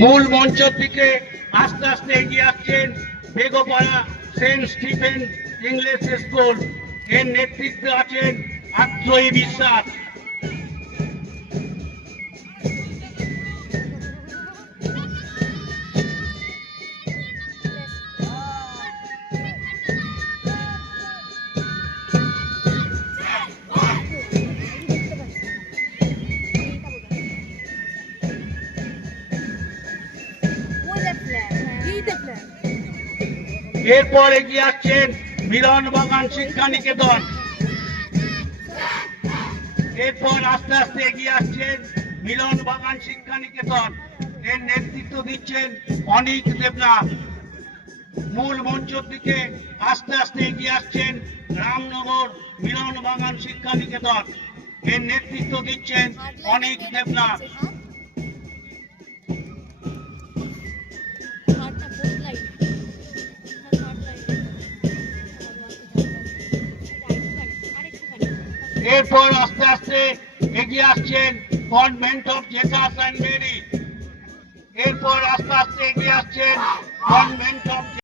মূল মঞ্চের দিকে আস্তে আস্তে এগিয়ে আসছেন Begpara Saint Stephen English school. এর নেতৃত্বে আছেন আত্রয়ী বিশ্বাস। এরপর এগিয়ে আসছেন মিলন বাগান শিক্ষা নিকেতন। এরপর আস্তে আস্তে এগিয়ে আসছেন মিলন বাগান শিক্ষা নিকেতন। এর নেতৃত্ব দিচ্ছেন অনিক দেবনাথ। মূল মঞ্চের দিকে আস্তে আস্তে এগিয়ে আসছেন রামনগর মিলন বাগান শিক্ষা নিকেতন। এর নেতৃত্ব দিচ্ছেন অনিক দেবনাথ। এরপর আস্তে আস্তে এগিয়ে আসছেন convent of Jesus and Mary. এরপর আস্তে আস্তে এগিয়ে আসছেন কনভেন্ট অফ